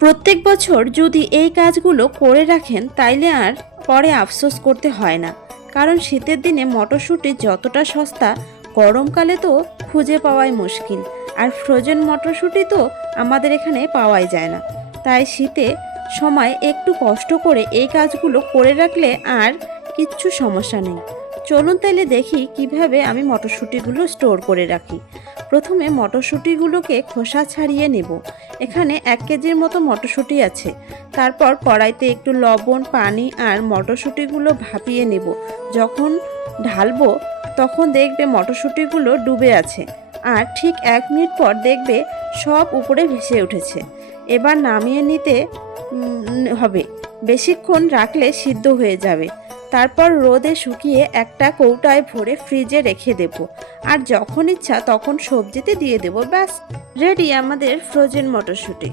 প্রত্যেক বছর যদি এই কাজগুলো করে রাখেন তাইলে আর পরে আফসোস করতে হয় না। কারণ শীতের দিনে মটরশুঁটি যতটা সস্তা, গরমকালে তো খুঁজে পাওয়াই মুশকিল। আর ফ্রোজেন মটরশুঁটি তো আমাদের এখানে পাওয়াই যায় না। তাই শীতে সময় একটু কষ্ট করে এই কাজগুলো করে রাখলে আর কিচ্ছু সমস্যা নেই। চলুন তাইলে দেখি কিভাবে আমি মটরশুঁটিগুলো স্টোর করে রাখি। প্রথমে মটরশুঁটিগুলোকে খোসা ছাড়িয়ে নেব। এখানে 1 কেজির মতো মটরশুঁটি আছে। তারপর কড়াইতে একটু লবণ, পানি আর মটরশুঁটিগুলো ভাপিয়ে নেব। যখন ঢালবো তখন দেখবে মটরশুঁটিগুলো ডুবে আছে, আর ঠিক 1 মিনিট পর দেখবে সব উপরে ভেসে উঠেছে। এবার নামিয়ে নিতে হবে, বেশিক্ষণ রাখলে সিদ্ধ হয়ে যাবে। তারপর রোদে শুকিয়ে একটা কৌটায় ভরে ফ্রিজে রেখে দেব। আর যখন ইচ্ছা তখন সবজিতে দিয়ে দেব। ব্যাস, রেডি আমাদের ফ্রোজেন মটরশুঁটি।